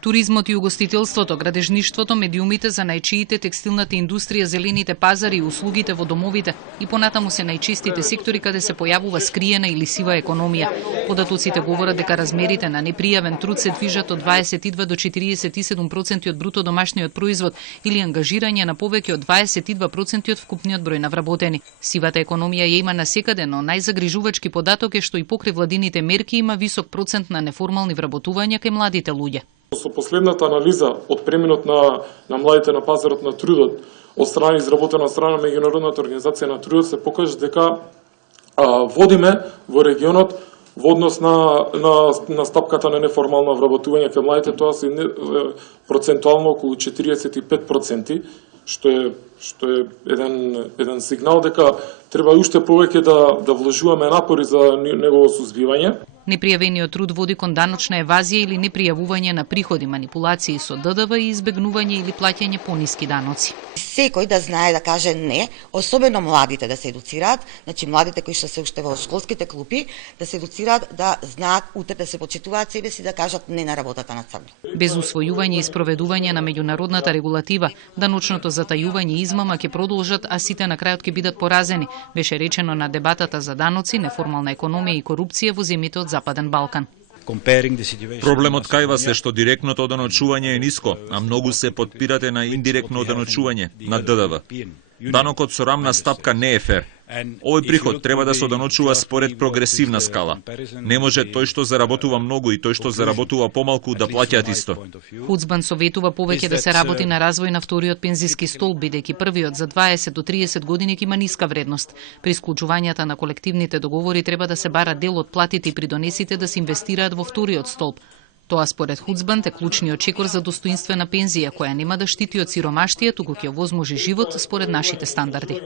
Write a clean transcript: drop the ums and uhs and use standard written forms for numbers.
Туризмот и угостителството, градежништвото, медиумите, занајчиите, текстилната индустрија, зелените пазари и услугите во домовите и понатаму се најчестите сектори каде се појавува скриена или сива економија. Податоците говорат дека размерите на непријавен труд се движат од 22 до 47% од бруто домашниот производ или ангажирање на повеќе од 22% од вкупниот број на вработени. Сивата економија ја има насекаде, но најзагрижувачки податок е што и покрај владините мерки има висок процент на неформални вработувања кај младите луѓе. Со последната анализа од преминот на младите на пазарот на трудот од страна изработена од страна на Меѓународната организација на трудот се покажа дека водиме во регионот во однос на стапката на неформално вработување кај младите, тоа се процентуално околу 45%, што е еден сигнал дека треба уште повеќе да вложуваме напори за негово сузбивање. Непријавениот труд води кон даночна евазија или непријавување на приходи, манипулации со ДДВ и избегнување или плаќање пониски даноци. Секој да знае да каже не, особено младите да се едуцираат, значи младите кои што се уште во школските клупи, да се едуцираат, да знаат утре да се почитуваат себе си, да кажат не на работата на црно. Без усвојување и спроведување на меѓународната регулатива, даночното затајување и измама ќе продолжат, а сите на крајот ќе бидат поразени, беше речено на дебатата за даноци, неформална економија и корупција во земјите од Западен Балкан. Проблемот кај вас е што директното оданочување е ниско, а многу се потпирате на индиректно оданочување, на ДДВ. Данокот со рамна стапка не е фер. Овој приход треба да се оданочува според прогресивна скала. Не може тој што заработува многу и тој што заработува помалку да плаќаат исто. Хуцбан советува повеќе да се работи на развој на вториот пензиски столб, бидејќи првиот за 20 до 30 години има ниска вредност. При склучувањата на колективните договори треба да се бара дел од платите и придонесите да се инвестираат во вториот столб. Тоа според Хуцбан е клучниот чекор за достоинствена пензија, која нема да штити од сиромаштија, туку ќе овозможи живот според нашите стандарди.